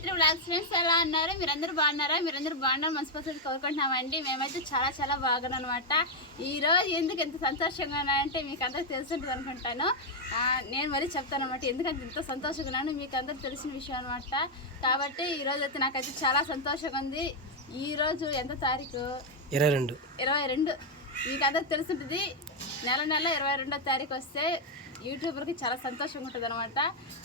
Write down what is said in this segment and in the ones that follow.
Gayatri vlogs friends ఎలా అన్నారు? మీరందరూ బాగున్నారా? మీరందరూ బాగున్నారు మనస్ఫూర్తిగా కోరుకుంటున్నామండి. మేమైతే చాలా బాగున్నాం అనమాట. ఈరోజు ఎందుకు ఎంత సంతోషంగా ఉన్నానంటే మీకు అందరికి తెలుసుంటుంది అనుకుంటాను. నేను మరీ చెప్తాను అనమాట ఎందుకంటే ఇంత సంతోషంగా ఉన్నాను మీకు అందరికి తెలిసిన విషయం అనమాట. కాబట్టి ఈరోజు అయితే నాకైతే చాలా సంతోషంగా ఉంది. ఈరోజు ఎంత తారీఖు? 22 మీకు అందరికి తెలుసుంటుంది. నెల 22వ తారీఖు వస్తే యూట్యూబర్కి చాలా సంతోషంగా ఉంటుంది అనమాట.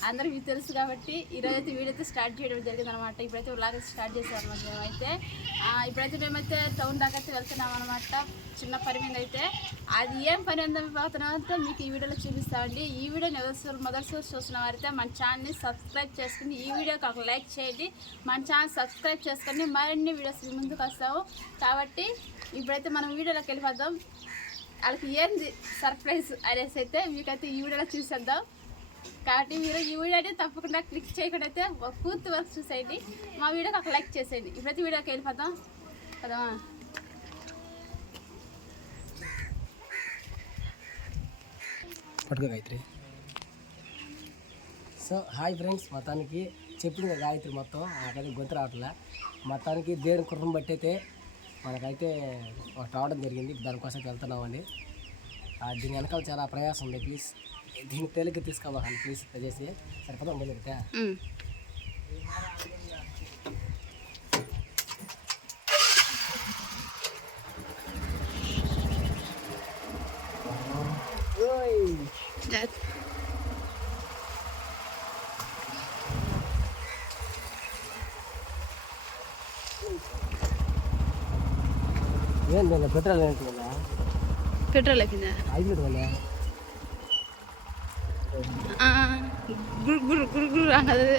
అందరికి మీకు తెలుసు కాబట్టి ఈరోజు అయితే వీడియో అయితే స్టార్ట్ చేయడం జరిగింది అనమాట. ఇప్పుడైతే వ్లాగ్ స్టార్ట్ చేసాం అనమాట. ఇప్పుడైతే మేమైతే టౌన్ దాకా అయితే వెళ్తున్నాం అనమాట. చిన్న పని మీద అయితే అది ఏం పని ఉందనిపోతున్నామంటే మీకు ఈ వీడియోలో చూపిస్తామండి. ఈ వీడియో మొదటిసారి చూసిన వారైతే మన ఛానల్ని సబ్స్క్రైబ్ చేసుకుని ఈ వీడియోకి ఒక లైక్ చేయండి. మన ఛానల్ సబ్స్క్రైబ్ చేసుకుని మరిన్ని వీడియోస్ ముందుకు వస్తాము. కాబట్టి ఇప్పుడైతే మనం వీడియోలోకి వెళ్ళిపోదాం. వాళ్ళకి ఏంది సర్ప్రైజ్ అనేసి అయితే మీకైతే ఈ వీడియోలో చూసేద్దాం. కాబట్టి మీరు ఈ వీడియోని తప్పకుండా క్లిక్ చేయకుండా అయితే పూర్తి వరకు చూసేయండి. మా వీడియోకి ఒక లైక్ చేసేయండి. ఇప్పుడైతే వీడియోకి వెళ్ళిపోదాం కదా. పట్టుకో గాయత్రి. సో హాయ్ ఫ్రెండ్స్, మొత్తానికి చెప్పింది కదా గాయత్రి మొత్తం నాకైతే గొంతు రావట్లే. మొత్తానికి దేవుని కృపను బట్టి అయితే మనకైతే ఒకటి రావడం జరిగింది. దానికోసం వెళ్తున్నామండి. దీని వెనకాల చాలా ప్రయాసం ఉంది. ప్లీజ్ దీన్ని తేలిక తీసుకోవాలి ప్లీజ్ దయచేసి. సరిపోతాం మొదలెడితే ఏంటి పెట్రోల్ ఏంటి పెట్రోల్ అయిపోయిందా? 5 లీటర్లే గురు అన్నది.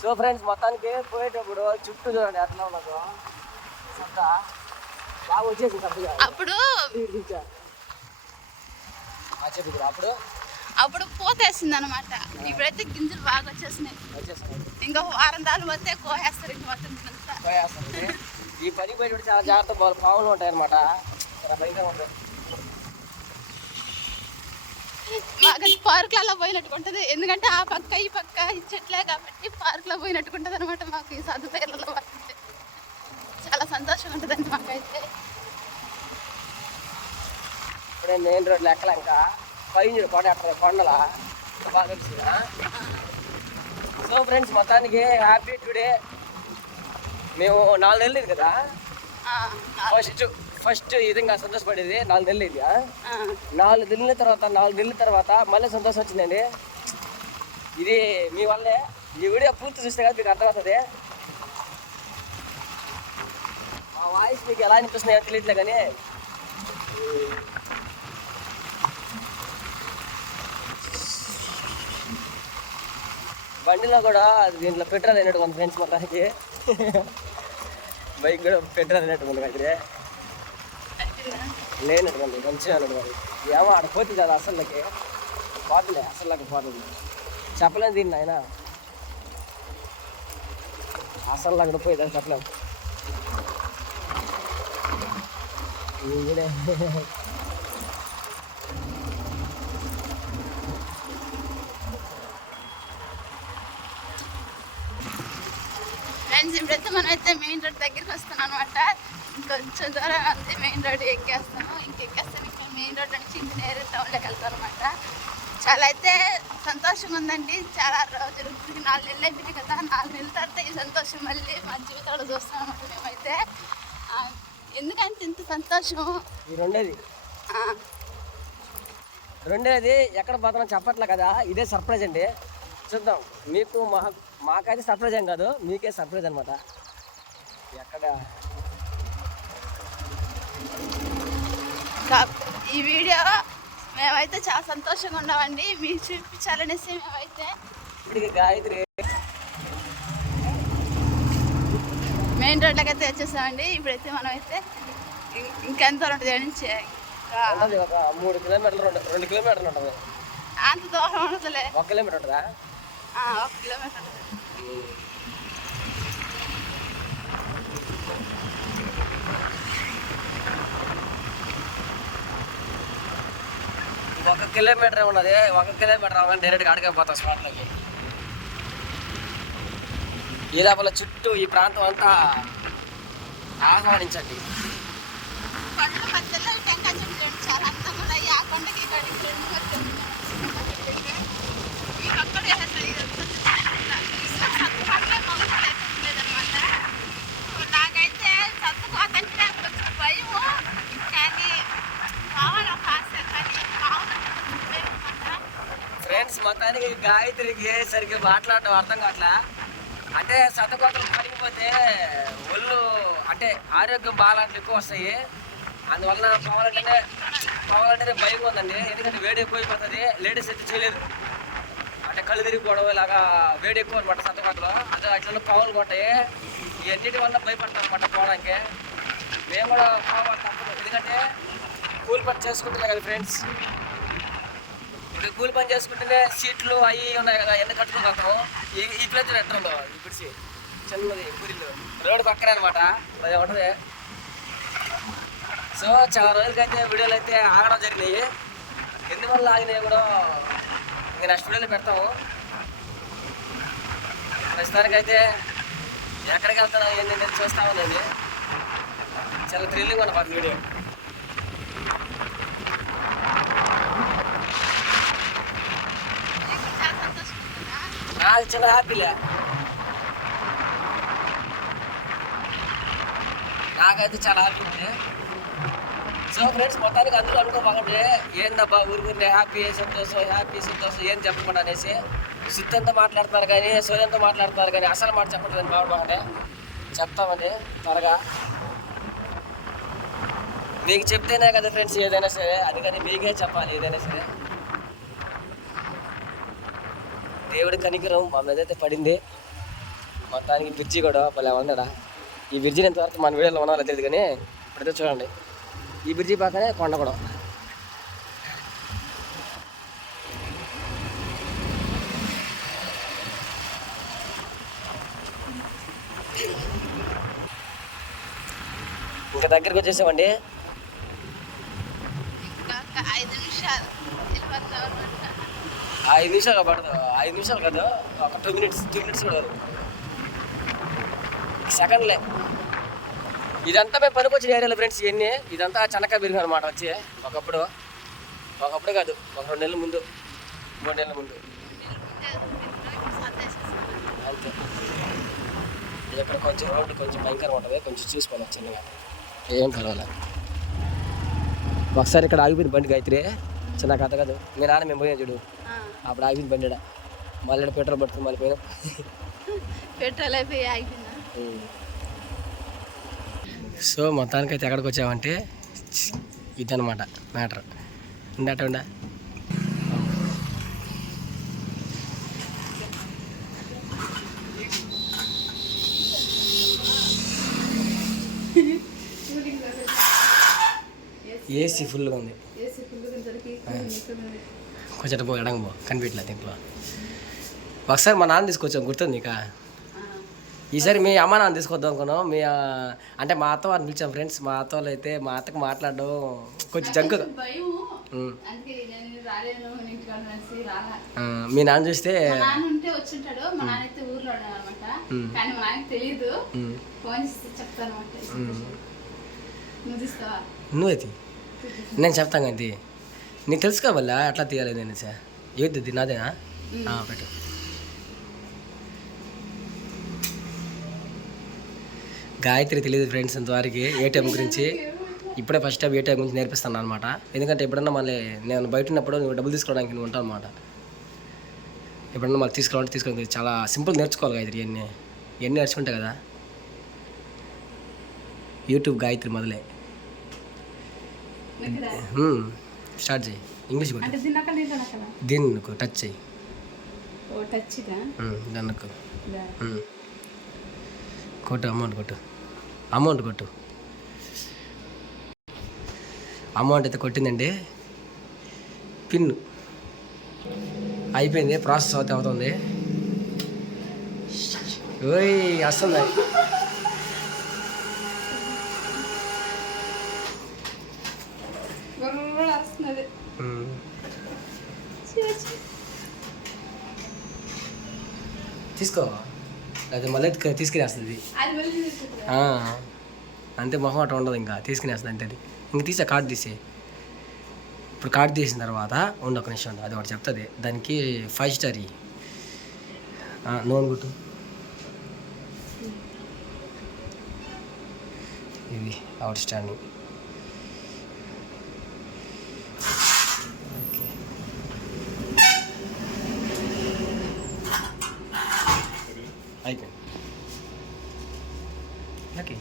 సో ఫ్రెండ్స్, మొత్తానికి పోయేటప్పుడు చుట్టూ చూడండి అట్లా ఉన్నదో సత్తా బాగా వచ్చేసింది. అప్పుడు అప్పుడు పోతేసింది అనమాట. ఇప్పుడైతే గింజలు బాగా వచ్చేసినాయి. ఇంకా వారం దాని వస్తే కోసేస్తారు. ఇంక మొత్తం కోసేస్తారు. ఈ పని బయట చాలా జాగ్రత్త పావులు ఉంటాయి అనమాట. మాకు పార్కులలో పోయినట్టుకుంటుంది. ఎందుకంటే ఆ పక్క ఈ పక్క చెట్లే కాబట్టి పార్కులో పోయినట్టుకుంటుంది అనమాట. మాకు ఈ సదుపాయాలలో పడుతుంది. చాలా సంతోషంగా ఉంటుందండి మాకైతే. ఇప్పుడే మెయిన్ రోడ్లు ఎక్కలే ఇంకా పైన కొండల బాగా తెలిసిందా. సో ఫ్రెండ్స్, మొత్తానికి హ్యాపీ టుడే. మేము 4 నెలలు ఇది కదా ఫస్ట్ ఈ విధంగా సంతోషపడేది. 4 నెలలు ఇది. 4 నెలల తర్వాత మళ్ళీ సంతోషం వచ్చిందండి. ఇది మీ వల్లే. ఈ వీడియో పూర్తి చూస్తే కదా మీకు అర్థమవుతుంది. మా వాయిస్ మీకు ఎలా అనిపిస్తున్నాయో తెలియట్లే కానీ బండిలో కూడా దీంట్లో పెట్రోల్ అయినట్టు ఉంది ఫ్రెండ్స్. మొత్తానికి బైక్ కూడా పెట్రోల్ అయినట్టు ఉంది కదా. లేనట్టుకోండి మంచిగా అన్నట్టు. మరి ఏమో ఆడ పోతుంది కదా అసలుకి పోతుంది. అసలుకి పోతుంది చెప్పలేము దీన్ని. ఆయన అసలు అక్కడ పోయింది అని చెప్పలేము. ఫ్రెండ్స్, ఇప్పుడైతే మనం అయితే మెయిన్ రోడ్ దగ్గరికి వస్తున్నాం అనమాట. ఇంకొంచెం దూరం ఉంది మెయిన్ రోడ్ ఎక్కేస్తాము. ఇంకెక్కేస్తే ఇంకా మెయిన్ రోడ్ నుంచి ఇంక నేరు టౌన్లోకి వెళ్తాం అనమాట. చాలా అయితే సంతోషంగా ఉందండి. చాలా రోజులు 4 నెలలు అయిపోయింది కదా. 4 నెలల తర్వాత ఈ సంతోషం మళ్ళీ మా జీవితంలో చూస్తాం అనమాట. మేమైతే ఎందుకంటే ఇంత సంతోషం. రెండేది ఎక్కడ పోతున్నాం చెప్పట్లే కదా. ఇదే సర్ప్రైజ్ అండి. చూద్దాం. మీకు మాకైతే సర్ప్రైజ్ ఏం కాదు, మీకే సర్ప్రైజ్ అనమాట. ఎక్కడ ఈ వీడియో మేమైతే చాలా సంతోషంగా ఉన్నామండి. మీకు చూపించాలనేసి మేమైతే ఇప్పటికి గాయత్రి మెయిన్ రోడ్లకి అయితే వచ్చేసామండి. ఇప్పుడైతే మనం అయితే ఇంకెంత ఉంటుంది నుంచి 3 కిలోమీటర్లు 2 కిలోమీటర్లు ఉంటుంది. అంత దూరం ఉండదులే. 1 కిలోమీటర్ ఉంటుందా? 1 కిలోమీటర్ ఉంటుంది. 1 కిలోమీటర్ ఉన్నది. 1 కిలోమీటర్ అవ్వగానే డైరెక్ట్గా అడిగే పోతాం స్పాట్లోకి. ఈ లోపల చుట్టూ ఈ ప్రాంతం అంతా ఆహ్వానించండి. చాలా అందంగా ఉన్నాయి. ఆ కొండకి నాకైతే చదువుకోవాలంటే కొంచెం భయము, కానీ కావాలి ఒక ఆశ, కానీ ఫ్రెండ్స్ మొత్తానికి గాయత్రికి సరిగ్గా మాట్లాడటం అర్థం కావట్లా. అంటే సతకోతలు పడిపోతే ఒళ్ళు అంటే ఆరోగ్యం బాగాలంటే ఎక్కువ వస్తాయి. అందువల్ల పోవాలంటేనే భయంగా ఉందండి. ఎందుకంటే వేడి ఎక్కువైపోతుంది. లేడీస్ అయితే చేయలేదు, అంటే కళ్ళు తిరిగిపోవడం ఇలాగా వేడి ఎక్కువ అనమాట సతకోతలు. అదే అట్లా పావులు కొట్టాయి. ఇవన్నిటి వల్ల భయపడతాం అనమాట పోవడానికి. మేము కూడా పోవాలి తప్పదు, ఎందుకంటే కూలి పని చేసుకుంటున్నాం కదా ఫ్రెండ్స్. ఇప్పుడు కూలి పని చేసుకుంటేనే సీట్లు అవి ఉన్నాయి కదా, ఎన్ని కట్టుకోగలుగుతాము. ఈ ప్లేస్ ఎట్టంలో ఇప్పుడు చిన్నది గురిలో రోడ్డు పక్కనే అనమాట, అది ఉంటుంది. సో చాలా రోజులకైతే వీడియోలు అయితే ఆగడం జరిగినాయి. ఎందువల్ల ఆగినాయి కూడా ఇంకా నెక్స్ట్ వీడియోలో పెడతాము. ప్రస్తుతానికైతే ఎక్కడికి వెళ్తానో ఏంటంటే చూస్తామనేది చాలా థ్రిల్లింగ్ ఉన్న ప్రతి వీడియో. అది చాలా హ్యాపీలే, నాకైతే చాలా హ్యాపీ ఉంది. సో ఫ్రెండ్స్ మొత్తానికి అందరూ అనుకోబాగండి ఏందబ్బా ఊరుకుంటే హ్యాపీ సంతోషం ఏం చెప్పకుండా అనేసి సిద్ధంతో మాట్లాడుతున్నారు కానీ సూర్యంతో మాట్లాడుతున్నారు కానీ అసలు మాట చెప్పట్లేదు. బాగుంటే చెప్తామండి త్వరగా. మీకు చెప్తేనే కదా ఫ్రెండ్స్ ఏదైనా సరే, అందుకని మీకే చెప్పాలి ఏదైనా సరే. దేవుడి కనికరం మా మీద అయితే పడింది. మొత్తానికి బ్రిడ్జి కూడా భలే ఉన్నాడా. ఈ బ్రిడ్జిని ఇంతవరకు మన వీడియోలో ఉన్నారో తెలియదు కానీ ఇప్పుడైతే చూడండి, ఈ బ్రిడ్జి పక్కనే కొండ కూడా. ఇంకా దగ్గరికి వచ్చేసామండి. 5 నిమిషాలు పడదు, 5 నిమిషాలు కాదు, ఒక 2 మినిట్స్ కూడా సెకండ్లే. ఇదంతా మేము పనికొచ్చిన ఏరియాలో ఫ్రెండ్స్. ఇవన్నీ ఇదంతా చెనక్కాయ బిరుగు అనమాట. వచ్చి ఒకప్పుడు కాదు, ఒక 2 నెలల ముందు 3 నెలల ముందు అంతే. ఇక్కడ కొంచెం రోడ్డు కొంచెం భయంకరంగా ఉంటుంది, కొంచెం చూసుకోవాలి చిన్నగా, ఏం పర్వాలేదు. ఒకసారి ఇక్కడ ఆగిపోయింది బండి గాయత్రి, చిన్న కథ కాదు. మీ నాన్న మేము పోయాం చూడు, అప్పుడు ఆగిపోయింది బండి. మళ్ళీ పెట్రోల్ పడుతుంది, మళ్ళీ పోయినా పెట్రోల్ అయిపోయి ఆగిపోయిందా. సో మొత్తానికైతే ఎక్కడికి వచ్చామంటే ఇదనమాట మ్యాటర్. ఉండేట ఏసీ ఫుల్గా ఉంది. కొంచెం పో ఎడంగ పో, కనిపించలేదు దీంట్లో. ఒకసారి మా నాన్న తీసుకొచ్చాం, గుర్తుంది నీకా? ఈసారి మీ అమ్మ నాన్న తీసుకొద్దాం అనుకున్నాం. అంటే మా అత్త వారిని పిలిచాం ఫ్రెండ్స్. మా అత్త వాళ్ళు అయితే మా అత్తకు మాట్లాడడం కొంచెం జంకుగా. మీ నాన్న చూస్తే నువ్వైతే నేను చెప్తాను అది నీకు తెలుసు కావాలా ఎట్లా తీయాలి నేను సార్. ఏది నాదేనా పెట్టు. గాయత్రి తెలియదు ఫ్రెండ్స్ ఇంతవరకు ఏటీఎం గురించి. ఇప్పుడే ఫస్ట్ టైం ఏటీఎం గురించి నేర్పిస్తాను అనమాట. ఎందుకంటే ఎప్పుడన్నా మళ్ళీ నేను బయట ఉన్నప్పుడు నువ్వు డబ్బులు తీసుకోవడానికి నువ్వు ఉంటావు అనమాట. ఎప్పుడన్నా మళ్ళీ తీసుకోవాలి చాలా సింపుల్ నేర్చుకోవాలి గాయత్రి. ఇవన్నీ నేర్చుకుంటాయి కదా. యూట్యూబ్ గాయత్రి మొదలే స్టార్ట్ చేయి. ఇంగ్లీష్ కొట్టు, దీన్ని టచ్ చేయి, దానికి కొట్టు, అమౌంట్ కొట్టు. అమౌంట్ అయితే కొట్టిందండి. పిన్ అయిపోయింది, ప్రాసెస్ అవుతుంది. ఓయ్ వస్తుంది. తీసుకో అది మళ్ళీ తీసుకునేస్తుంది అది మళ్ళీ తీసుకుంటా. అంతే మొహం అట్లా ఉండదు, ఇంకా తీసుకునేస్తుంది అంటే అది ఇంక తీసే కార్డు తీసే. ఇప్పుడు కార్డు తీసిన తర్వాత ఒక నిమిషం ఉండు, అది ఒకటి చెప్తుంది దానికి 5 స్టార్ నోన్ గుట్టు. ఇది అవుట్ స్టాండింగ్. ఓకే అయిపోయింది. ఓకే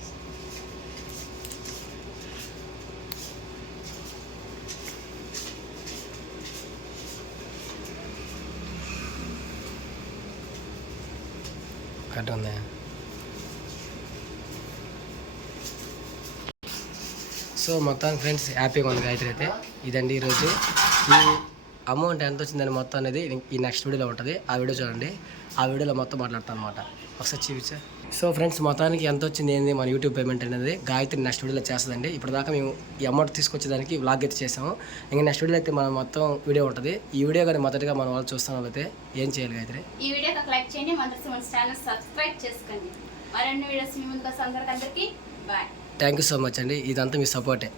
కరెక్ట్ ఉందా? సో మొత్తానికి ఫ్రెండ్స్ హ్యాపీగా ఉంది గాయత్రి అయితే. ఇదండి ఈరోజు ఈ అమౌంట్ ఎంత వచ్చిందని మొత్తం అనేది ఈ నెక్స్ట్ వీడియోలో ఉంటుంది. ఆ వీడియో చూడండి, ఆ వీడియోలో మొత్తం మాట్లాడతాను అనమాట. ఒకసారి చూపించా. సో ఫ్రెండ్స్ మొత్తానికి ఎంత వచ్చింది ఏంది మన యూట్యూబ్ పేమెంట్ అనేది గాయత్రి నెక్స్ట్ వీడియోలో చేస్తుందండి. ఇప్పుడు దాకా మేము ఈ అమౌంట్ తీసుకొచ్చేదానికి వ్లాగ్ అయితే చేసాము. ఇంకా నెక్స్ట్ వీడియోలో అయితే మనం మొత్తం వీడియో ఉంటుంది. ఈ వీడియో కానీ మొదటిగా మన వాళ్ళు చూస్తాం అయితే ఏం చేయాలి గాయత్రి? ఈ వీడియోకి ఒక లైక్ చేయండి, మన ఛానల్ సబ్స్క్రైబ్ చేసుకోండి. మరిన్ని వీడియోస్ మీ ముందుకు వస్తాం. అందరికీ bye. Thank you so much అండి. ఇదంతా మీ సపోర్టే.